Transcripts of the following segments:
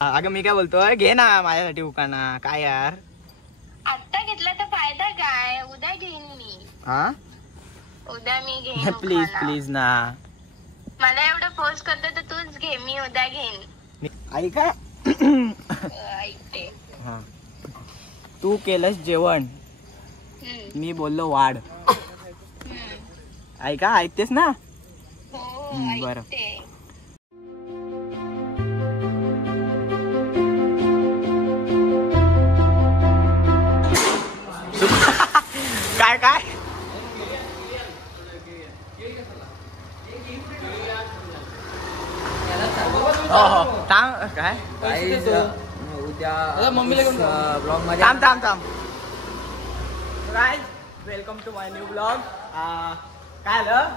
अगं मी काय बोलतोय, घे ना माझ्यासाठी उखाणा. काय यार, आता घेतला तर फायदा काय, उद्या घेईन मी. हा उद्या मी घेईन प्लीज उखाणा. प्लीज ना. मला एवढं फोर्स करतो तर तूच घे, मी उद्या घेईन. ऐका ऐकते. हा, तू केलंस जेवण, मी बोललो वाढ. ऐका, ऐकतेस ना? हो बरं. ऐकते. काय काय हो थांब. काय उद्या मम्मीला घेऊन ब्लॉग मध्ये थांब थांब थांब. Guys, welcome to my new blog. काय आलं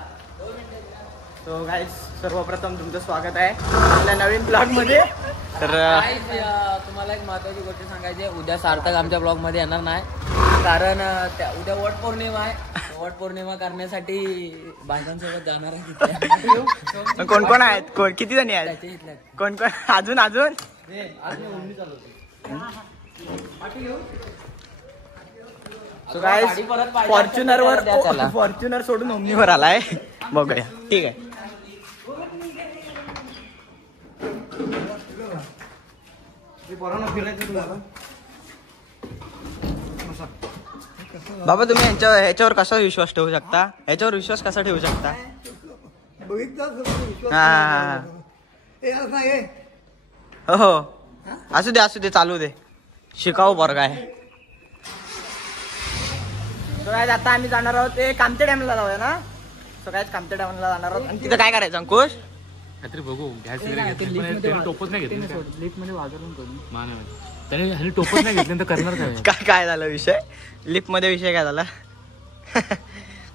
सो गाइस, सर्वप्रथम तुमचं स्वागत आहे आपल्या नवीन ब्लॉग मध्ये. तर तुम्हाला एक महत्वाची गोष्ट सांगायची आहे, उद्या सार्थक आमच्या ब्लॉग मध्ये येणार नाही, कारण उद्या वट पौर्णिमा आहे. वट पौर्णिमा करण्यासाठी बायकांसोबत जाणार आहे. कोण कोण आहेत, कोण किती जणी आहेत, कोण कोण अजून अजून सो गाइस, फॉर्च्युनर सोडून ओमनीवर आलाय. बघूया, ठीक आहे. बाबा, तुम्ही ह्याच्यावर कसा विश्वास ठेवू शकता, ह्याच्यावर विश्वास कसा ठेवू शकता? हो, असू दे चालू दे, शिकाऊ बरं आहे. सो गाइस, आता आम्ही जाणार आहोत ते कामते डॅमला जाऊया ना. सो गाइस, कामते डॅमला जाणार आहोत. आणि तिथं काय करायचं अंकुश? काहीतरी बघू, गॅस वगैरे घेतली, टोपच नाही घेतली, लिफ्ट मध्ये वाजवून त्याने टोपच नाही घेतली तर करणार काय? काय झालं विषय, लिफ्ट मध्ये विषय काय झाला?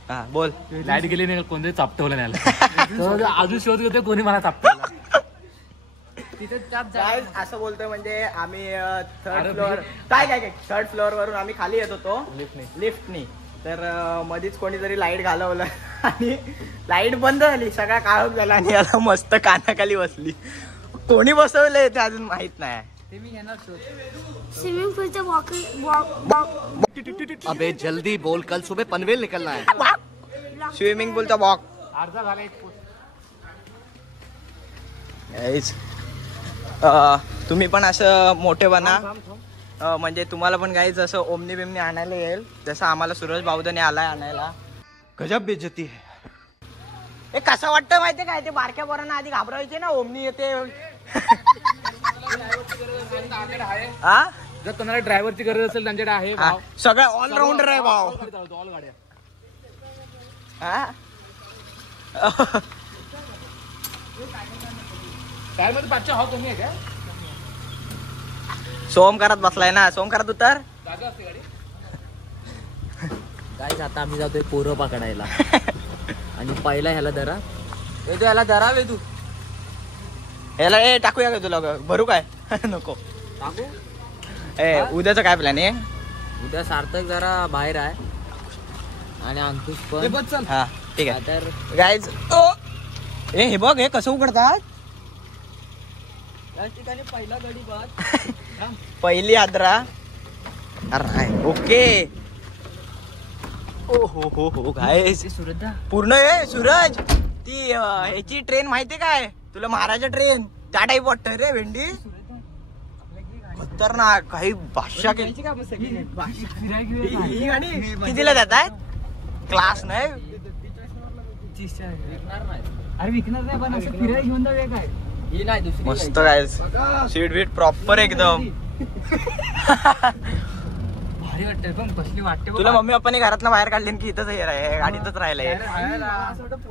हा बोल. लाईट गेली नाही, कोणतरी चापटवलं नाही. अजून शोध घेतोय कोणी मला चापटवला. गाइस, असं बोलतोय म्हणजे आम्ही थर्ड फ्लोअर थर्ड फ्लोअर वरून आम्ही खाली येत होतो लिफ्टनी. तर मध्येच कोणीतरी लाईट घालवलं आणि लाईट बंद झाली, सगळा काळोख झाला आणि याला मस्त कानाखाली बसली. कोणी बसवलंय ते अजून माहित नाही. स्विमिंग पूलचा अबे जल्दी बोल, कल सुबह पनवेल निकलना है. स्विमिंग पूलचा बॉक अर्धा झाला एक. तुम्ही पण असं मोठे बना, म्हणजे तुम्हाला पण गाईच असं ओमनी बिमनी आणायला येईल, जसं आम्हाला सूरज बावधने आलाय आणायला. गजब बेइज्जती आहे. हे कसं वाटतं माहितीये काय, ते बारक्या पोरांना आधी घाबरायचे ना, ओमनी येते. हा, जर कोणाला ड्रायव्हरची गरज असेल त्यांच्याकडे आहे भाव. सगळं ऑलराऊंडर आहे भाव. ऑल गाड्या. हा, टायरमध्ये 500 भाव कमी आहे का? सोम करत बसलाय ना, सोम करत उतर. जागा असते गाडी. गाईस, आता आम्ही जातोय पोरं पकडायला. आणि पहिला ह्याला धरा, तू याला धरावे, तू याला टाकूया का तुला, भरू काय? नको टाकू. उद्याचं काय प्लॅन आहे? उद्या सार्थक जरा बाहेर आहे आणि अंकुश पण. हा ठीक आहे. तर गाईज, हे बघ, हे कसं उघडतात. या ठिकाणी पहिला गडी बाद. पहिली आद्रा. अरे ओके. ओ हो हो हो गाईज, सूरज पूर्ण आहे सूरज. ती ह्याची ट्रेन माहितीये काय तुला, महाराजा ट्रेन त्या टाईप वाटत रे. भेंडी खतरनाक, काही भाषा केली. ही गाडी कितीला देत आहेत? क्लास नाही अरे विकणार नाही, पण असं फिरायला घेऊन जाऊया काय. ही नाही दुसरी मस्त काय, सीट बीट प्रॉपर एकदम. भारी वाटतंय, पण कसली वाटते तुला मम्मी पप्पाने घरातनं बाहेर काढले की इथंच हे गाडीतच राहिलंय.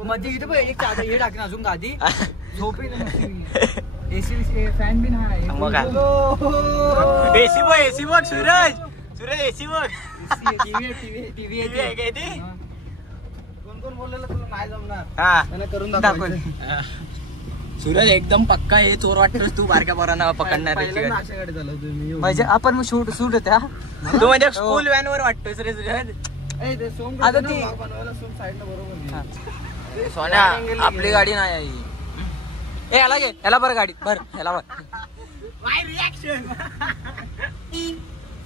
मध्ये इथं बघ, एक चादर हे टाकून अजून गादी झोपी एसी फॅन बी नाही. मग एसी बघ, एसी बघ सूरज, सूरज एसी बघ. टीव्ही आहे काय ती? कोण कोण बोललेलं तुला नाही जमणार, हा करून दाखव. सूरज एकदम पक्का हे चोर वाटतोस तू, बारक्या पोरांना पकडणार. म्हणजे आपण सूट होत्या. तू म्हणजे स्कूल व्हॅन वर वाटतोस रे सूरज. आता ती सोन्या आपली गाडी नाही आहे. याला घे, याला बरं गाडी भर, याला भर.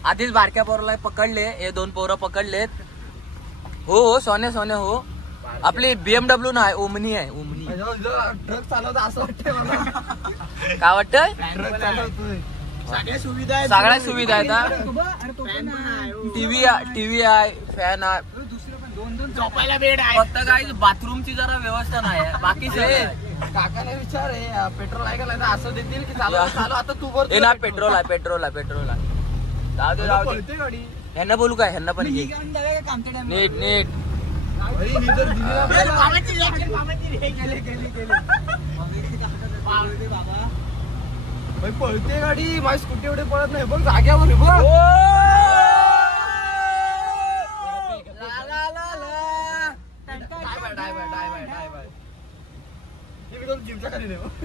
आधीच बारक्या पोराला पकडले, हे 2 पोरं पकडलेत. हो सोने हो. आपली BMW नाही, ओमनी आहे. ओमनी ट्रक चालवतो असं वाटतंय मला. काय वाटतंय? ट्रक चालवतोय. सगळ्या सुविधा आहेत. सगळ्या सुविधा आहेत. टीव्ही आहे, फॅन आहे, झोपायला बेड आहे. फक्त काय बाथरूमची जरा व्यवस्था नाही आहे. बाकी काकाने विचार आहे पेट्रोल आहे का नाही असं देतील की चालू आता तू वर ना पेट्रोल आहे. जाऊ दे गाडी. ह्यांना बोलू काय? ह्यांना पण घे. नीट पळते गाडी. माझी स्कूटी एवढे पळत नाही बघ जाग्यावर बघ.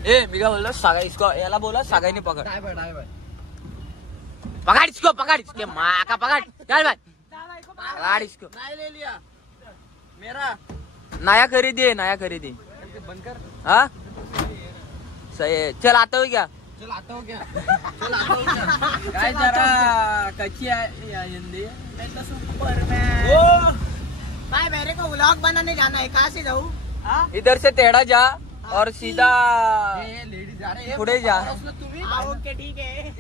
ए मी काय बोललो इसको याला बोला सागाईने पकड इसको माका पकड चल भाई पकड़ इसको मेरा नया खरीदी बंद कर. हाँ सही है. चल आता हो क्या काय जरा कच्ची आहे हिंदी. भाई मेरे को व्लॉग बनाने जाना है. कहाँ से जाऊँ? इधर से टेढ़ा जा और सीधा लेडीज जा रहे पुढे जा. ओके ठीक आहे.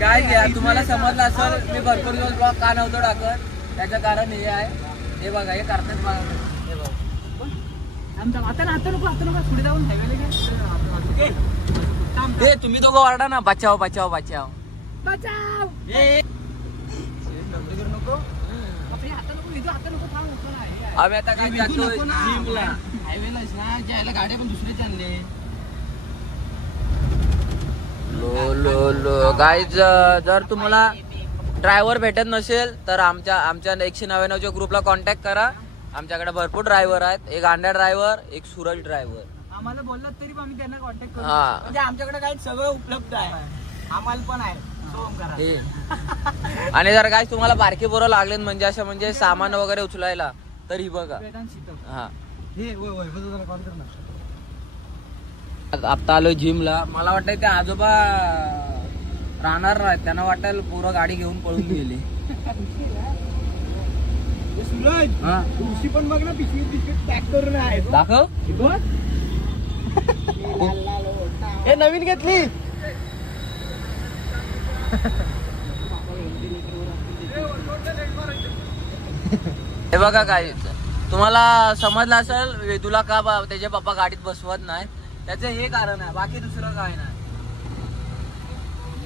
काय घ्या तुम्हाला समजलं असेल मी भरपूर दिवस ब्लॉग का नव्हतो टाकत. त्याचं कारण हे आहे. हे बघा हे करतात बघा. हे तुम्ही दोघं ओरडा ना बचाव आम्ही आता काय जातो जिमला. हायवेला जायला गाड्या पण दुसरीच आणले. लो गाईज जर तुम्हाला ड्रायव्हर भेटत नसेल तर आमच्या 199च्या ग्रुपला कॉन्टॅक्ट करा. आमच्याकडे भरपूर ड्रायव्हर आहेत. एक अंड्या ड्रायव्हर, एक सूरज ड्रायव्हर. आम्हाला बोललात तरी आम्ही त्यांना कॉन्टॅक्ट करू. हा. म्हणजे आमच्याकडे काही सगळं उपलब्ध आहे. आम्हाला पण आहे. आणि जर काय तुम्हाला बारकी पोरं लागले म्हणजे सामान वगैरे उचलायला तरी बघा. हा आता आलो जिमला. मला वाटतं ते आजोबा राहणार नाही. त्यांना वाटेल पोरं गाडी घेऊन पळून गेले. तुळशी पण बघ ना पिशवी पॅक करून आहे. दाखव. हे नवीन घेतली. हे बघा काय तुम्हाला समजलं असेल तुला का त्याचे पप्पा गाडीत बसवत नाही. त्याचं हे कारण आहे, बाकी दुसरं काय नाही.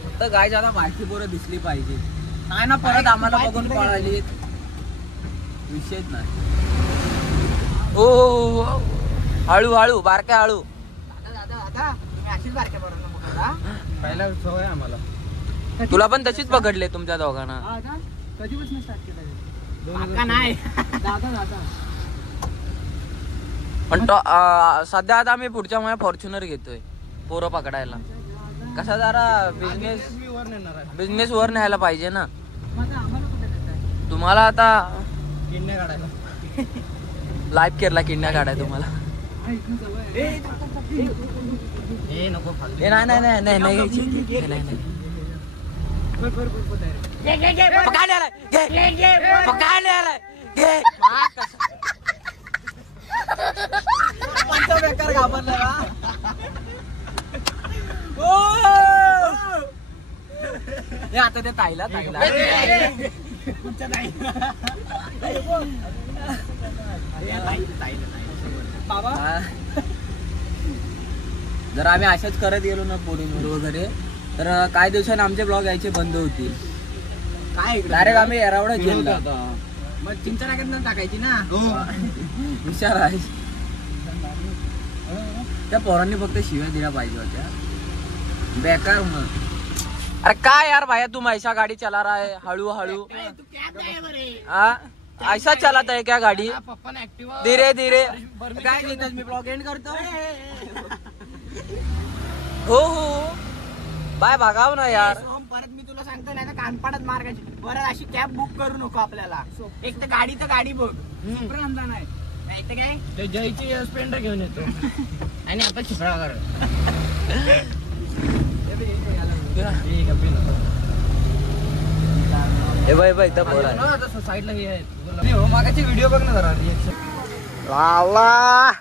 फक्त गाय ज्याला बारकी पोरं दिसली पाहिजे. नाही ना परत आम्हाला बघून पळाली विषयच नाही. हो हळू बारक्या हळू. पहिला सवय आम्हाला. तुला पण तशीच पकडले तुमच्या दोघांना. कधीपासून स्टार्ट केलं नाही. पण सध्या आता आम्ही पुढच्या महिन्यात फॉर्च्युनर घेतोय पोरं पकडायला. कसा जरा बिझनेस वर न्यायला पाहिजे ना. तुम्हाला आता किडण्या काढायला लाईफ केअरला किडण्या काढाय तुम्हाला. बेकार घाबरला. आता ते ताईला बाबा जर आम्ही अशाच करत गेलो ना पोरींवर वगैरे तर काही दिवसांनी आमचे ब्लॉग यायचे बंद होतील. काय डायरेक्ट आम्ही एरावडा गेलो. मग चिंचा टाकायची ना. विचार आहे त्या पोरांनी फक्त शिव्या दिल्या पाहिजे होत्या. बेकार मग. अरे काय यार भाया तुम ऐसा गाड़ी चला रहा है हळू ऐसा चलाता है क्या गाड़ी. धीरे धीरे काय घेतात मी ब्लॉग एंड करतो. हो बाय भागाव ना यार. परत मी तुला सांगतो नाही तर कानपाडात मार्गाची परत अशी कॅब बुक करू नको आपल्याला. एक तर गाडी बघ नाही काय जयची स्प्लेंडर घेऊन येतो आणि आपण चिपळा कर साईडला हे आहेत मागाची व्हिडिओ बघ ना जरा लाला.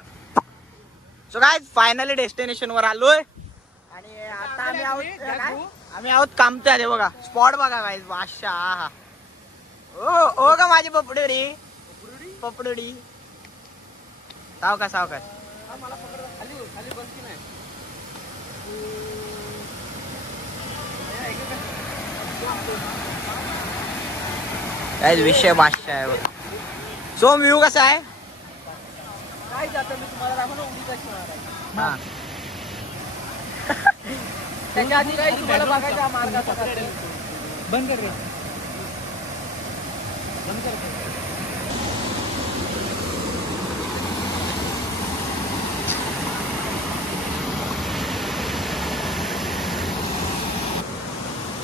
सो गाईज फायनली डेस्टिनेशन वर आलोय आणि आता आम्ही आहोत कामत्या रे बघा. स्पॉट बघा गाईज बादशाह. ओ का माझी पपडुडी पपडुडी. सावकाश सावकाश. काय विषय बादशाह आहे बघा. सो व्ह्यू कसा आहे काय जातं मी तुम्हाला दाखवलं उडीचा खेळणार आहे. त्याच्या आधी काही तुम्हाला बघायचा मार्ग बंद कर रे बंद कर.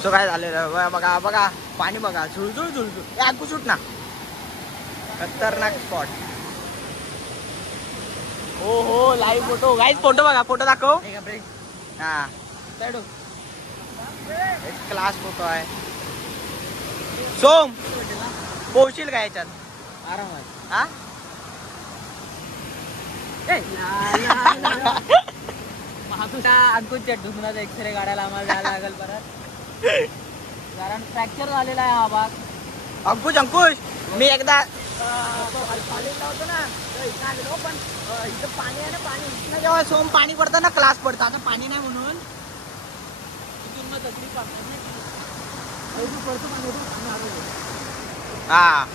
सो काय झालेलं बघा बघा पाणी बघा झुळझुळ झुळझुळ. आगू सुट ना. खतरनाक स्पॉट. हो हो लाईव्ह फोटो गाईज. फोटो बघा फोटो दाखव. हा एक क्लास फोटो आहे. सोम पोहशील का याच्यात आरामात. हा अंकुशच्या दुसऱ्याचा एक्सरे काढायला आम्हाला जायला लागेल परत कारण फ्रॅक्चर झालेला आहे हा भाग. अंकुश अंकुश मी एकदा कॉलेजला होतो ना इथं आलेलो पण इथं पाणी आहे ना. पाणी इथनं जेव्हा सोम पाणी पडतं ना क्लास पडतं. आता पाणी नाही म्हणून तिथून मग तकलीफ हा.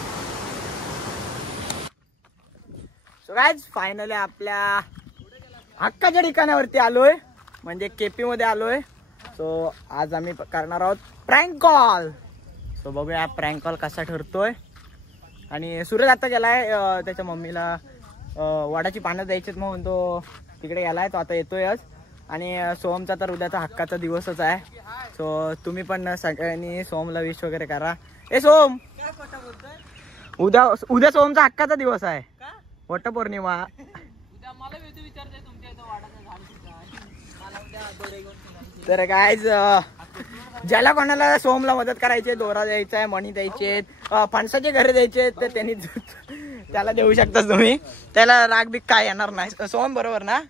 सो गाईज फायनली आपल्या हक्काच्या ठिकाणावरती आलोय म्हणजे केपी मध्ये आलोय. सो आज आम्ही करणार आहोत प्रँक कॉल. सो बघूया प्रँक कॉल कसा ठरतोय. आणि सूरज आता गेलाय त्याच्या मम्मीला वडाची पानं द्यायचीत म्हणून तो तिकडे गेलाय. तो आता येतोयच. आणि सोमचा तर उद्याचा हक्काचा दिवसच आहे. सो तुम्ही पण सगळ्यांनी सोमला विश वगैरे करा. ए सोम उद्या उद्या सोमचा हक्काचा दिवस आहे. वटपौर्णिमा. तर काय ज्याला कोणाला सोमला मदत करायची दोरा द्यायचा आहे मणी द्यायचे फणसाचे घरे द्यायचे तर त्यांनी त्याला देऊ शकता तुम्ही. त्याला राग बिग काय येणार नाही. सोम बरोबर ना.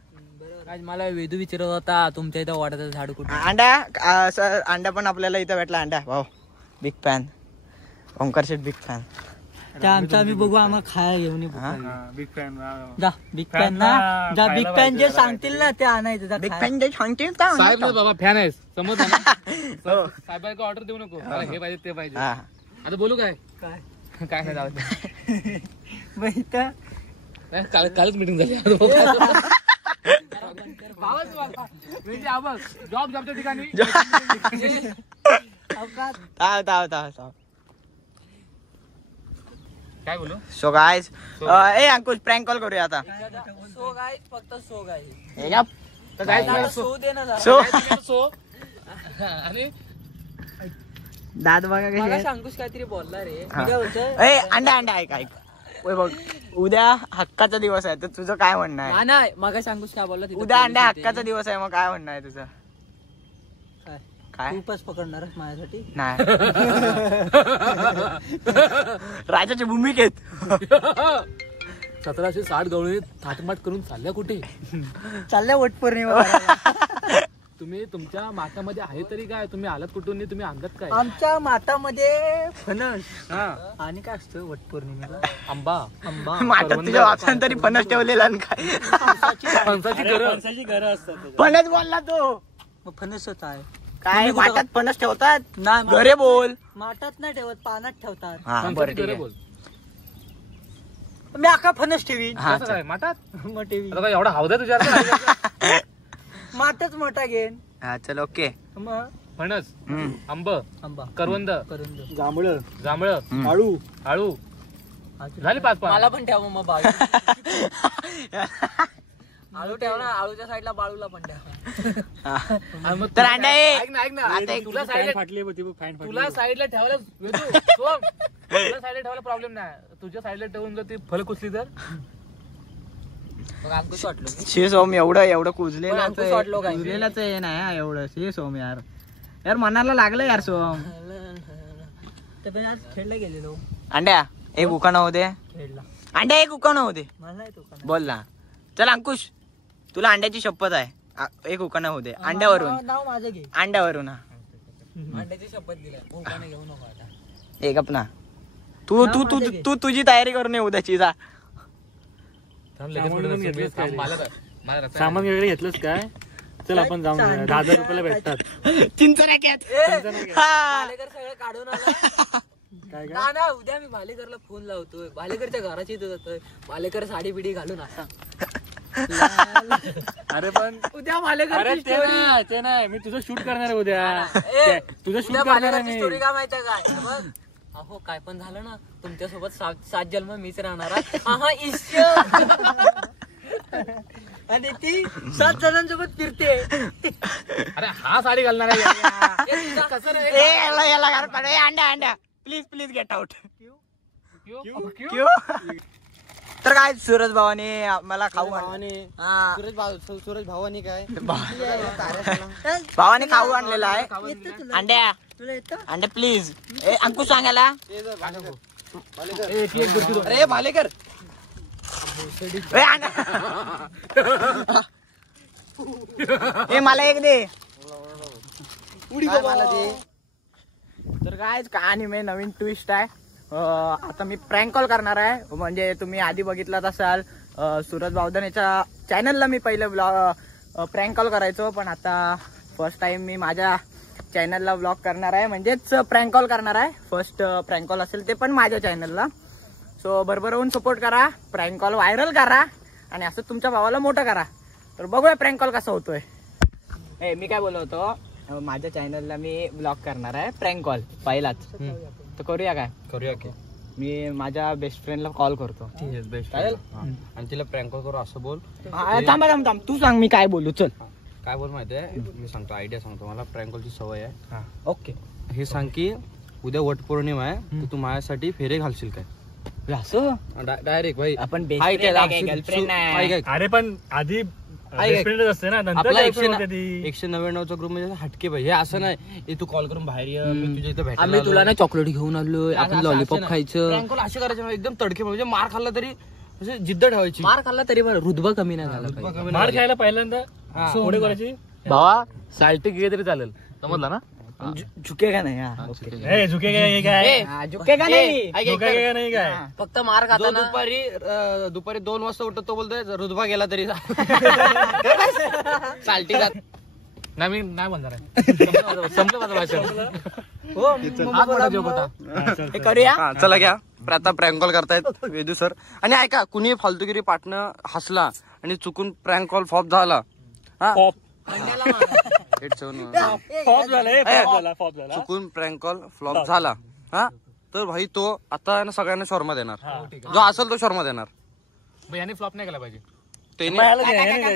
आज मला वेदू विचारत होता तुमच्या इथं वाटाचं झाड कुठे. अंड्या सर अंड्या पण आपल्याला इथं भेटला. अंड्या भाऊ बिग फॅन. ओंकार शेठ बिग फॅन. आमचा आम्ही बघू आम्हाला खायला घेऊन बिग फॅन जा. बिग फॅन ना जा. बिग फॅन जे सांगतील ना ते आणायचं. बिग फॅन जे सांगतील साहेब ना बाबा फॅन आहेस समज ना. साहेबांना ऑर्डर देऊ नको मला हे पाहिजे ते पाहिजे. आता बोलू काय काय काय नाही जाऊ. कालच मीटिंग झाली. जॉब जॉबच्या ठिकाणी काय बोलू. सो गाईज ए अंकुश प्रँक कॉल करूया आता. सो गाय फक्त सो गाय सो सो आणि दात बघा कशी. अंकुश काहीतरी बोलला रे. ए अंडा अंडा ऐक ऐक बघ उद्या हक्काचा दिवस आहे तर तुझं काय म्हणणं आहे. नाही मग अंकुश काय बोलला उद्या अंड्या हक्काचा दिवस आहे मग काय म्हणणं आहे तुझं. काय उपास पकडणार माझ्यासाठी नाही. राजाची भूमिकेत 1760 गवळी थाटमाट करून चालल्या कुठे चालल्या वटपौर्णिमा. तुम्ही तुमच्या मातामध्ये आहे तरी काय. तुम्ही आलात कुठून तुम्ही अंगात काय. आमच्या मातामध्ये फणस आणि काय असतं वटपौर्णिमेला आंबा. आंबा माता तुझ्या वाचन तरी फणस ठेवलेला काय. फणसाची घरं असतात. फणस बोलला तो. मग फणसच आहे काय माठात फणस ठेवतात. नाही घरे बोल. माठात नाही ठेवत पानात ठेवतात. फणसाची घरं बोल. मी अख्खा फणस ठेवीन. कसं काय माठात मग ठेवीन. आता काय एवढा हौदा तुझ्या माठाच मोठा घेईन. हा चल ओके. मग फणस आंब आंबा करवंद जांभळ जांभळ आळू आळू झाली 5 मला पण ठेवा मग बाळू. आळू ठेवा ना. आळूच्या साईडला बाळूला पण ठेवा. तर अंडा ऐक ना तुला साईडला फाटली तुला साईडला ठेवायला तुला साईडला ठेवायला प्रॉब्लेम नाही. तुझ्या साईडला ठेवून जर ती फल कुसली तर मग अंकुश वाटलो मी. शे सोम एवढं पण कुजलेलाच अंकुश वाटलो काय? कुजलेलाच आहे ना हा, एवढं शे सोम यार. यार मनाला लागलं यार सोम. ते पण आज खेळला गेलेलो. अंड्या एक उकाणं होते. खेळला अंड्या एक उकाणं होते. मला येतो का? बोल ना. चल अंकुश तुला अंड्याची शपथ आहे. एक उकाणं होते अंड्यावरून. नाव माझं घे. अंड्यावरून हा. अंड्याची शपथ दिलाय. उखाणे घेऊ नको आता. एक अपना तू तू तू तू तुझी तयारी करून ये उद्याची जा. सामान वगैरे घेतलंच काय? चल आपण जाऊन 10,000 रुपयाला भेटतात. चिंचनाक्यात भालेकर सगळं काढून आला. ना उद्या मी भालेकरला फोन लावतोय. भालेकरच्या घराची इथं जातोय. भालेकर साडी बिडी घालून असा. अरे पण उद्या भालेकर ते नाही मी तुझं शूट करणार आहे उद्या. तुझं शूट करणार आहे मी. स्टोरी काय माहिती काय? बघ अहो काय पण झालं ना तुमच्यासोबत 7 जन्म मीच राहणार. आणि ती 7 जणांसोबत फिरते. अरे हा साडी घालणार आहे. अंड्या अंड्या प्लीज प्लीज गेट आउट. तर काय सूरज भावाने मला खाऊ सूरज भावानी काय भावाने खाऊ आणलेला आहे. अंड्या अंड्या प्लीज. अंकुश सांगायला अरे भालेकर मला एक दे. तर काय कहाणी में नवीन ट्विस्ट आहे. आता मी प्रँक कॉल करणार आहे. म्हणजे तुम्ही आधी बघितलात असाल सूरज बावधनेच्या चॅनलला मी पहिले प्रँक कॉल करायचो. पण आता फर्स्ट टाइम मी माझ्या चॅनलला व्लॉग करणार आहे. म्हणजेच प्रँक कॉल करणार आहे. फर्स्ट प्रँक कॉल असेल ते पण माझ्या चॅनलला. सो भरभरून सपोर्ट करा. प्रँक कॉल व्हायरल करा आणि असं तुमच्या भावाला मोठं करा. तर बघूया प्रँक कॉल कसा होतोय. मी काय बोलत होतो माझ्या चॅनलला मी व्लॉग करणार आहे प्रँक कॉल पहिलाच. तर करूया काय? करूया की. मी माझ्या बेस्ट फ्रेंडला कॉल करतो. चालेल. आणि तिला प्रँक कॉल करू असं बोल. थांबा थांब थांब तू सांग मी काय बोलू. चल काय बोल माहितीये मी सांगतो आयडिया सांगतो. मला प्रँक कॉलची सवय आहे. ओके. हे सांग की उद्या वटपौर्णिमा आहे तर तू माझ्यासाठी फेरे घालशील काय? असं डायरेक्ट भाई आपण गर्लफ्रेंड अरे पण आधी असते ना. आपला 199चा ग्रुप म्हणजे हटके भाई. हे असं नाही तू कॉल करून बाहेर ये मी तुझ्या इथं भेटायला आम्ही तुला ना चॉकलेट घेऊन आलोय. आपण लॉलीपॉप खायचं. प्रँक कॉल असे करायचे एकदम तडके म्हणजे मार खाल्ला तरी जिद्द ठेवायची. मार खाल्ला तरी रुतबा कमी नाही झाला. मार खायला पहिल्यांदा पुढे करायची. भावा साल्टी घे तरी चालेल. समजला ना. झुकेगा नाही. झुकेगा झुकेगा नाही. झुकेगा नाही काय. फक्त मार जो खाताना दुपारी 2 वाजता उठतो तो बोलतोय रुतबा गेला तरी चालती जात नाही. मी नाही म्हणणार आहे. संपलं माझं भाषण. करूया. चला घ्या. आता प्रँक कॉल करतायत वेदू सर. आणि ऐका कुणी फालतूगिरी पाटणं हसला आणि चुकून प्रँक कॉल फॉप झाला चुकून प्रँक कॉल फ्लॉप झाला तर भाई तो आता ना सगळ्यांना शॉर्मा देणार. जो असेल तो शॉर्मा देणार. याने फ्लॉप नाही केला पाहिजे.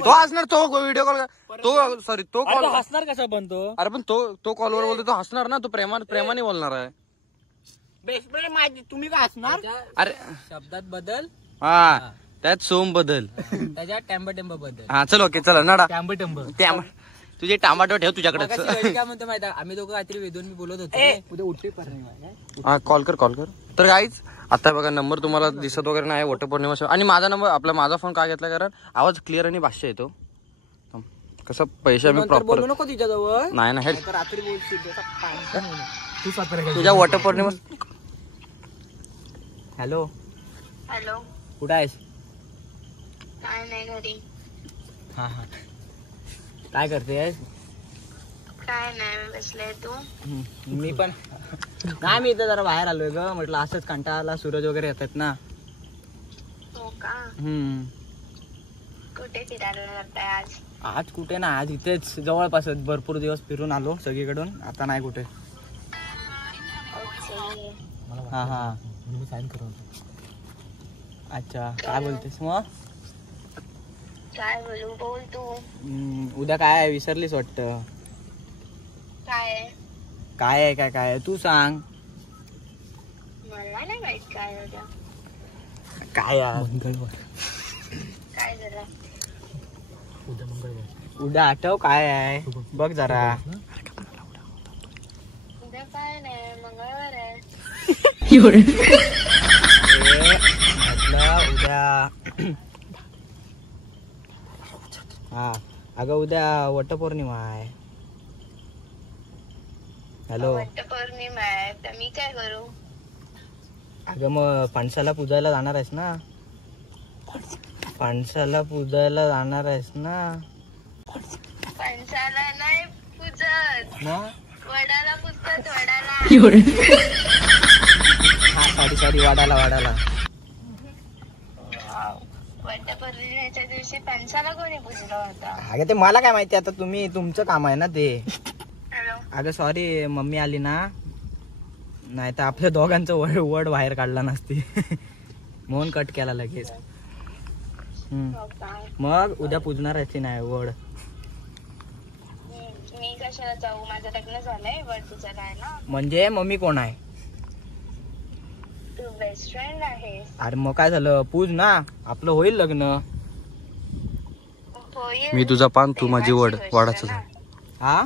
तो हसणार. तो व्हिडिओ कॉल तो सॉरी तो कॉल हसणार कसा पण तो. अरे पण तो कॉलवर बोलतो तो हसणार ना. तो प्रेमाने बोलणार आहे. बेस्ट फ्रेंड माझी तुम्ही काय असणार. अरे शब्दात बदल. हा त्यात सोम बदल. त्याच्यात टेंब बदल. हा चल ओके चला नडा. टॅम्ब तुझे टमाटो ठेव तुझ्याकडे. काय म्हणतो माहिती आम्ही दोघं काहीतरी वेदून मी बोलत होतो. हा कॉल कर. तर गाईज आता बघा नंबर तुम्हाला दिसत वगैरे नाही वटपौर्णिमा. आणि माझा नंबर माझा फोन काय घेतला कारण आवाज क्लिअर आणि भाष्य येतो. कसं पैसे मी प्रॉपर बोलू नको तिच्याजवळ. नाही ना. रात्री बोलशील तुझ्या वटपौर्णिमा. हॅलो हॅलो कुठं आहेस. काय नाही घरी. हा काय करते. काय नाही मी बसले. तू. मी पण नाही. मी इथं जरा बाहेर आलोय ग. म्हटलं असंच कंटाळाला. सूरज वगैरे येतात ना. हो का. कुठे फिरायला जाताय आज. आज कुठे ना. आज इथेच जवळपास भरपूर दिवस फिरून आलो सगळीकडून. आता नाही कुठे. हा अच्छा काय बोलतेस मग. काय बोलू बोल तू. उद्या काय आहे विसरलीस वाटतं. काय आहे काय तू सांग. मला नाही माहित काय उद्या. काय काय झालं? उद्या आठव काय आहे बघ जरा. उद्या काय नाही, मंगळवार आहे. म्हटलं उद्या हा अगं उद्या वटपौर्णिमा आहे. हॅलो वटपौर्णिमा आहे तर मी काय करू? अगं मग फणसाला पूजायला जाणार आहेस ना? फणसाला पूजायला जाणार आहेस ना? फणसाला नाही पूजत, मग वडाला पूजतात, वडाला. हा सॉरी वाडाला. वटपौर्णिमेच्या दिवशी फणसाला कोणी पूजलं होता? अगं ते मला काय माहिती, आता तुमचं काम आहे ना ते. हॅलो. अगं सॉरी मम्मी आली ना, नाही तर आपल्या दोघांचं वड बाहेर काढला नसती. म्हणून कट केला लगेच. हो का? मग उद्या पूजणार आहे नाही वड? मी कशाला जाऊ, माझं लग्न झालंय, वड पूजायला आहे ना. म्हणजे मम्मी कोण आहे? तू बेस्ट फ्रेंड आहेस. अरे मग काय झालं, पूज ना, आपलं होईल लग्न. होईल. मी तुझा पान तू माझी वड, तेव्हाची गोष्ट वडाचं ना. झाड. हा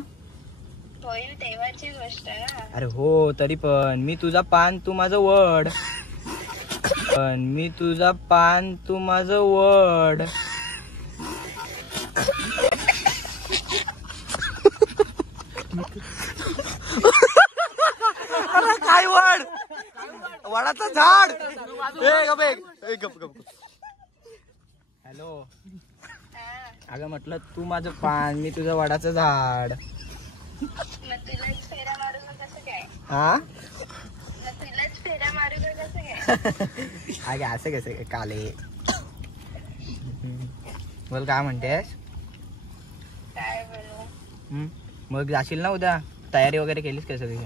होईल तेव्हाची गोष्ट ना. अरे हो, तरी पण मी तुझा पान तू माझं वड. अरे काय वड, वडाचं झाड. हॅलो हा. अगं म्हटलं तू माझं पान, मी तुझं वडाचं झाड. मग तुलाच फेरा मारू का कसं काय? हा मग तुलाच फेरा मारू का कसं काय? अगे असं कसं काले. बोल काय म्हणतेस? काय बोलू? मग जाशील ना उद्या? तयारी वगैरे केलीस का सगळी?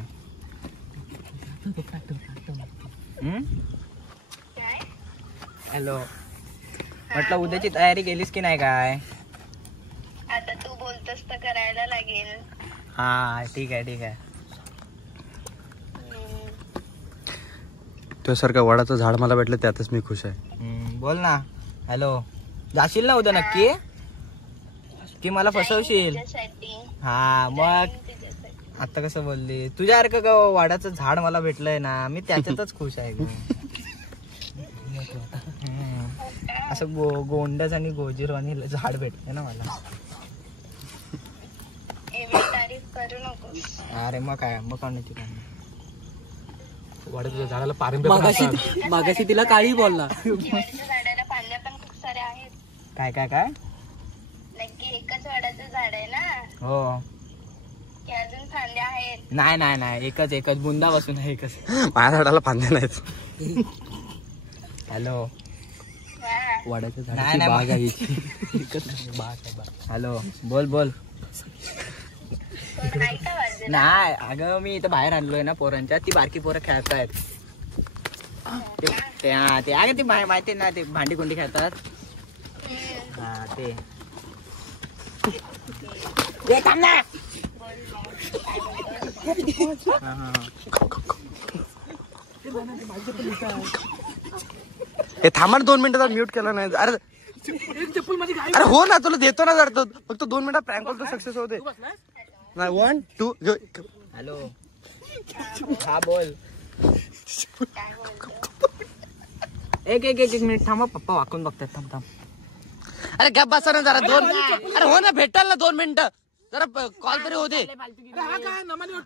काय? हॅलो म्हटलं उद्याची तयारी केलीस की नाही काय? आता तू बोलतोस तर करायला लागेल. हा ठीक आहे. तुझ्यासारखं वडाचं झाड मला भेटलं त्यातच मी खुश आहे. बोल ना. हॅलो जाशील ना उद्या नक्की की मला फसवशील? तुझ्यासाठी. हा मग तुझ्यासाठी. आता कसं बोलली? तुझ्यासारखं का वाडाचं झाड मला भेटलंय ना, मी त्याच्यातच खुश आहे. असं गोंडस आणि गोजीरवाणी झाड भेटले ना मला. एवढी तारीफ करू नकोस. अरे मग काय, मग कोणाची काय? वाड्याच्या झाडाला पारंब्या मागाशी तिला काळी बोलला. वडाच्या झाडाला फांद्या पण खूप साऱ्या आहेत. काय नक्की एकच वडाचं झाड आहे ना, हो. की अजून फांद्या आहेत? नाही एकच बुंदा बसून आहे एकच. माझ्या झाडाला फांद्या नाहीत. हॅलो हा. वडाच्या नाही, झाडाची बाग आहे. हॅलो बोल. कोण आहे का बाजूला? नाही अगं मी इथं बाहेर आणलोय ना पोरांच्या, ती बारकी पोरं खेळतायत. ते अगं ती माहिती ना, ते भांडी कुंडी खेळतात. हा ते थांब ना. हे थांबा 2 मिनिटं, म्यूट केला नाही. अरे हो ना, तुला देतो ना जर फक्त 2 मिनिटात प्रँक कॉल तर सक्सेस होते. नाही 1 2 हॅलो हा बोल. एक मिनिट थांबा, पप्पा वाकून बघतात. थांब. अरे गप बसा ना जरा 2. अरे हो ना, भेटाल ना 2 मिनिटं, जरा कॉल तरी होते.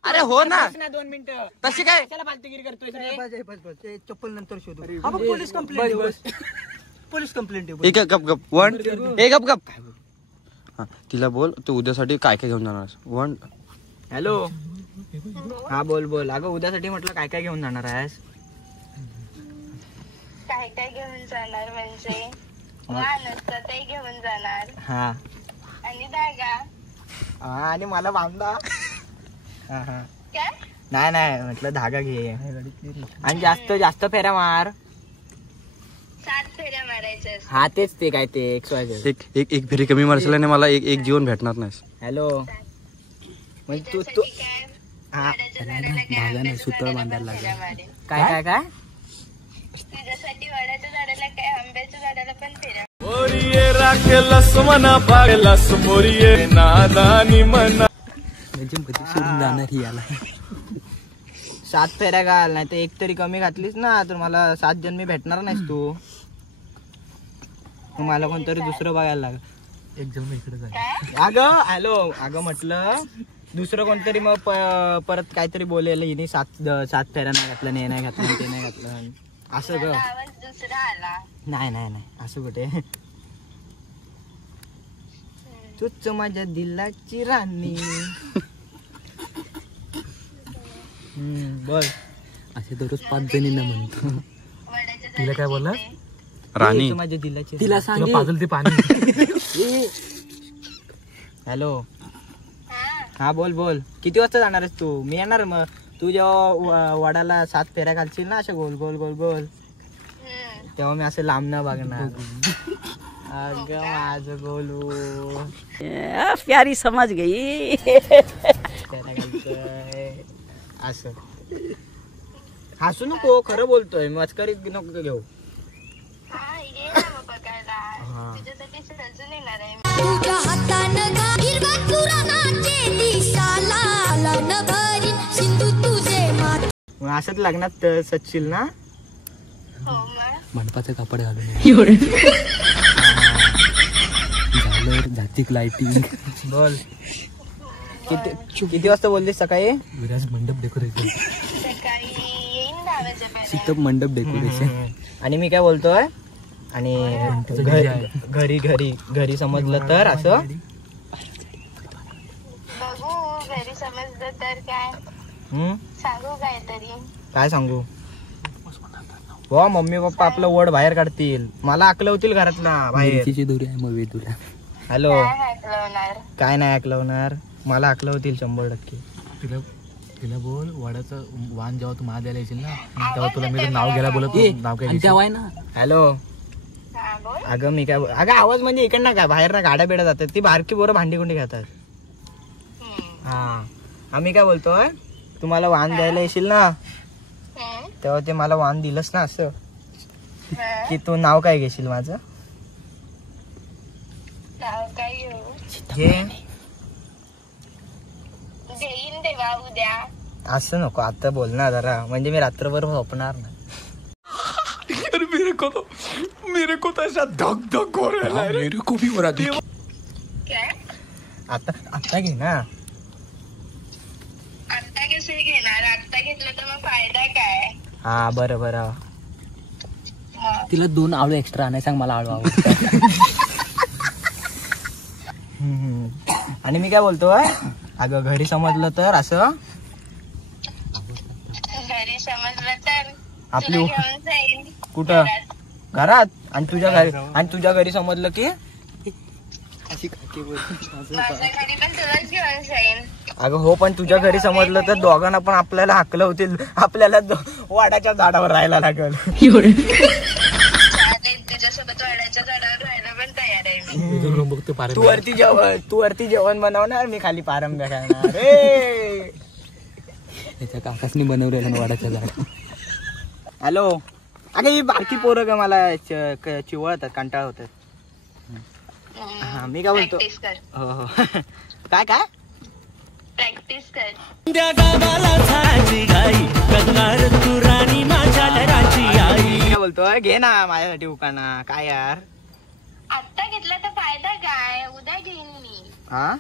अरे हो ना 2 मिनिटं. तशी काय. फालतूगिरी करतोय. चप्पल नंतर शोधू. Police complaint. एक गप 1 एक गप. हा तिला बोल, तू उद्यासाठी काय घेऊन जाणार? 1 हॅलो हा बोल. अगं उद्यासाठी म्हटलं काय घेऊन जाणार आहेस? काय घेऊन जाणार म्हणजे वाहन असतं ते घेऊन जाणार, हा आणि धागा. आणि मला बांधा. काय? नाही म्हटलं धागा घे आणि जास्त फेऱ्या मार. 7 फेऱ्या मारायच्या असतात. हा तेच ते काय ते XYZ. एक फेरी कमी मारशील मला एक जीवन भेटणार नाही. हॅलो म्हणजे तू त्यासाठी काय? हा वडाच्या झाडाला काय, आंब्याच्या झाडाला पण फेऱ्या मारेल. काय तुझ्यासाठी वडाच्या झाडाला काय, आंब्याच्या झाडाला पण फेऱ्या. मोरिये राखेलस मना पागलास मोरिये नादानी मना सोडून जाणार ही याला 7 फेऱ्या घाल, नाही तर एक तरी कमी घातलीस ना तर मला 7 जन्मी भेटणार नाहीस तू. मग मला कोणतरी दुसरं बघायला लागेल. एक जन्म इकडे जाय. अगं हॅलो, अगं म्हटलं दुसरं कोणतरी मग परत काहीतरी बोलेल हिने 7 फेऱ्या नाही घातलं, हे नाही घातलं, ते नाही घातलं असं ग. आवाज दुसरा आला. नाही नाही नाही असं कुठे. तूच माझ्या दिलाची राणी. बोल. असे दररोज 5 जणींना म्हणतो. वडाच्या तिला काय बोलला? राणी तू माझ्या दिलाची तिला तुला सांग पाजल ते पाणी. हॅलो. हा. हा बोल बोल. किती वाजता जाणार आहेस तू? मी येणार मग. तू जेव्हा वडाला 7 फेऱ्या घालशील ना अशा गोल गोल गोल गोल, तेव्हा मी असं लांब न बघणार. अगं माझं गोलू प्यारी समझ गई. फेऱ्या घालतोय असं. हसू नको, खरं बोलतोय, मस्करी नको घेऊ. हा, ये ना मग बघायला. तुझ्यासाठी सजून येणार आहे. तुझ्या हातानं हिरवा पुराणाचे दिशाला आला न भरी सिंधू तुझे मात. मग असंच लग्नात सजशील ना? हो मग. मंडपाचं कापड घालून झालं जातीक लाइटिंग. बोल. किती वाजता बोललीस सकाळी? विराज मंडप डेकोरेशन. सकाळी येईन 10 वाजेपर्यंत. सीतप मंडप डेकोरेशन. आणि मी काय बोलतोय, आणि घरी घरी घरी समजलं तर असं बघू, घरी समजलं तर काय सांगू काहीतरी. काय सांगू? हो, मम्मी पप्पा आपलं वड बाहेर काढतील, मला अकलवतील घरातला बाहेर. मिरचीची दोरी आहे मग वेदूला. हॅलो. काय ऐकलवणार? काय नाही ऐकलवणार, मला अकलवतील 100%. तिला बोल, वडाचं वाण जेव्हा तू महाद्याला येशील ना तेव्हा तुला मी नाव घ्यायला बोलत, नाव काय घेशील? तेव्हा आहे ना. हॅलो. हा बोल. अगं मी काय अगं आवाज म्हणजे इकडनं काय बाहेर ना गाड्या बिड्या जातात, ती बारकी पोरं भांडी कुंडी घेतात. हा, आम्ही काय बोलतोय, तुम्हाला वाण द्यायला येशील ना तेव्हा ते मला वाण दिलंस ना असं की तू नाव काय घेशील माझं? नाव काय घेऊ? घे. देईन तेव्हा उद्या. असं नको, आता बोल ना जरा, म्हणजे मी रात्रभर झोपणार नाही. मेरे को तो ऐसा धक धक हो रहा है. मेरे को भी हो रहा है. काय? आता घे ना. आत्ता कसे घेणार? आत्ता घेतलं तर मग फायदा काय? हा बरं बरं. तिला 2 आळू एक्स्ट्रा आणाय सांग, मला आळू आवडतात. आणि मी काय बोलतोय, अगं घरी समजलं तर असं, घरी समजलं तर आपली तुला घेऊन जाईन. कुठं? घरात. आणि तुझ्या घरी समजलं की माझ्या घरी पण तुलाच घेऊन जाईन. अगं हो, पण तुझ्या घरी समजलं तर दोघांना पण आपल्याला हाकलं होतील, आपल्याला वाडाच्या झाडावर राहायला लागल. चालेल, तुझ्यासोबत वाड्याच्या झाडावर राहायला पण तयार आहे मी. तू वरती जेवण बनवणार, मी खाली पारंब्या खाणार. रे त्याच्या काकासनी बनवलेलं वाडाच्या झाड. हॅलो. अगं ही बारकी पोरं का मला चिवळतात, कंटाळ होतात. हा, मी काय बोलतो, प्रॅक्टिस कर. हो हो. काय काय प्रॅक्टिस कर. काय बोलतोय, घे ना माझ्यासाठी उकाना. काय यार, आत्ता घेतला तर फायदा काय? उद्या घेईन मी. हा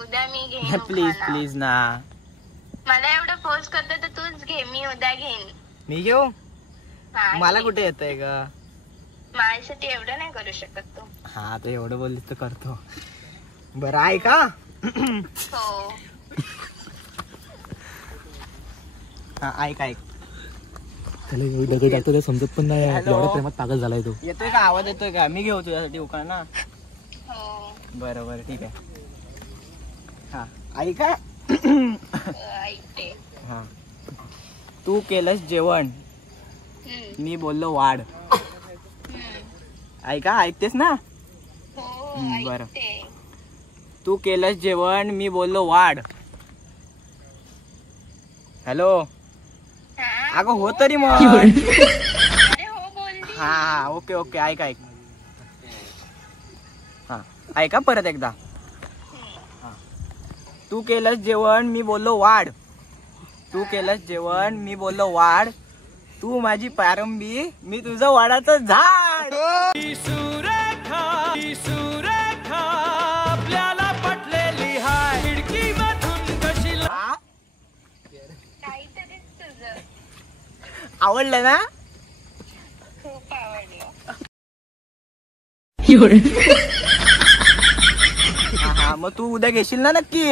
उद्या मी घेईन. प्लीज उखाणा. प्लीज ना. मला एवढं फोर्स करतो तर तूच घे, मी उद्या घेईन. मी घेऊ? हा, मला घे. कुठे येतंय ग? माझ्यासाठी एवढं नाही करू शकत तू. हा, तर एवढं बोलली तर करतो. बरं आहे का? हो. हा, ऐक ऐक. त्याला दगड टाकतो ते समजत पण नाही, हॅलो. एवढ्या प्रेमात पागल झालाय तो. येतोय का आवाज? येतोय का? मी घेऊ तुझ्यासाठी उकाना. हो. बरं बरं ठीक आहे. हा ऐका. ऐकते. हा, तू केलंस जेवण, मी बोललो वाढ. ऐका, ऐकतेस ना? हो, बरं. ऐकते. तू केलंस जेवण, मी बोललो वाढ. हॅलो. हा, अगं हो तरी मग. अरे हो बोलली. हा ओके ओके, ऐक ऐक. ऐका परत एकदा. तू केलंस जेवण मी बोललो वाढ. तू केलंस जेवण मी बोललो वाढ. तू माझी प्रारंभी मी तुझं वाडाचं झाड. आपल्याला पटलेली हाय खिडकी मधून कशी काहीतरीच तुझं आवडलं ना? खूप आवडलं. हा मग तू उद्या घेशील ना नक्की?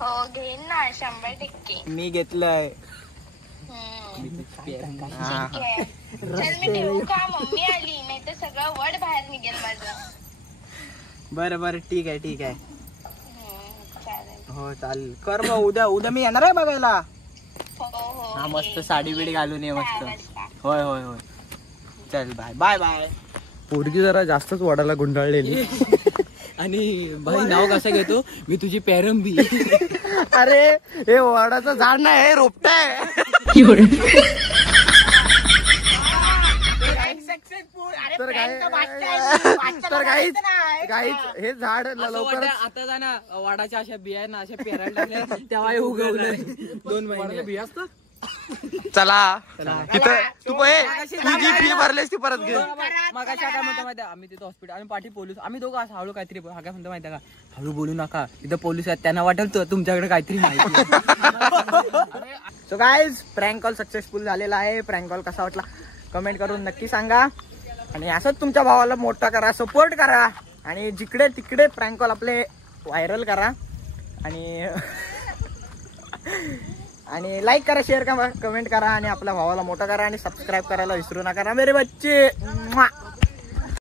हो घेईन ना 100%. मी घेतलंय. ठीक आहे. चल मी ठेवू का? मम्मी आली नाही तर सगळं वड बाहेर निघेल माझं. बरं ठीक आहे. चालेल. हो चालेल. कर मग उद्या मी येणार आहे बघायला. हो हा मस्त साडी बिडी घालून ये मस्त. 6 वाजता. होय. चल बाय. पोरगी जरा जास्तच वाढायला गुंडाळलेली. आणि भाई नाव कसं घेतो मी तुझी पॅरंबी. अरे हे वाडाचं झाड नाही, हे रोपट आहे. तर गाईच हे झाड लवकर आता जा ना वाडाच्या अशा बिया ना अशा पेरायला टाकल्या तेव्हा उगवलं 2 महिने बिया असतात. चला तिथं तू तुझी फी भरलीस ती परत घे. मगाशी काय म्हणतो माहिती आम्ही तिथं हॉस्पिटल आणि पाठी पोलीस आम्ही दोघं असं हळू काहीतरी हा काय म्हणतो माहिती का हळू बोलू नका तिथं पोलीस आहेत त्यांना वाटेल तुमच्याकडे काहीतरी माहिती. So guys prank call successful झालेला आहे. प्रँक कॉल कसा वाटला कमेंट करून नक्की सांगा. आणि असंच तुमच्या भावाला मोठा करा, सपोर्ट करा आणि जिकडे तिकडे प्रँक कॉल आपले व्हायरल करा. आणि लाईक करा, शेअर करा, कमेंट करा आणि आपल्या भावाला मोठा करा आणि सबस्क्राईब करायला विसरू नका मेरे बच्चे.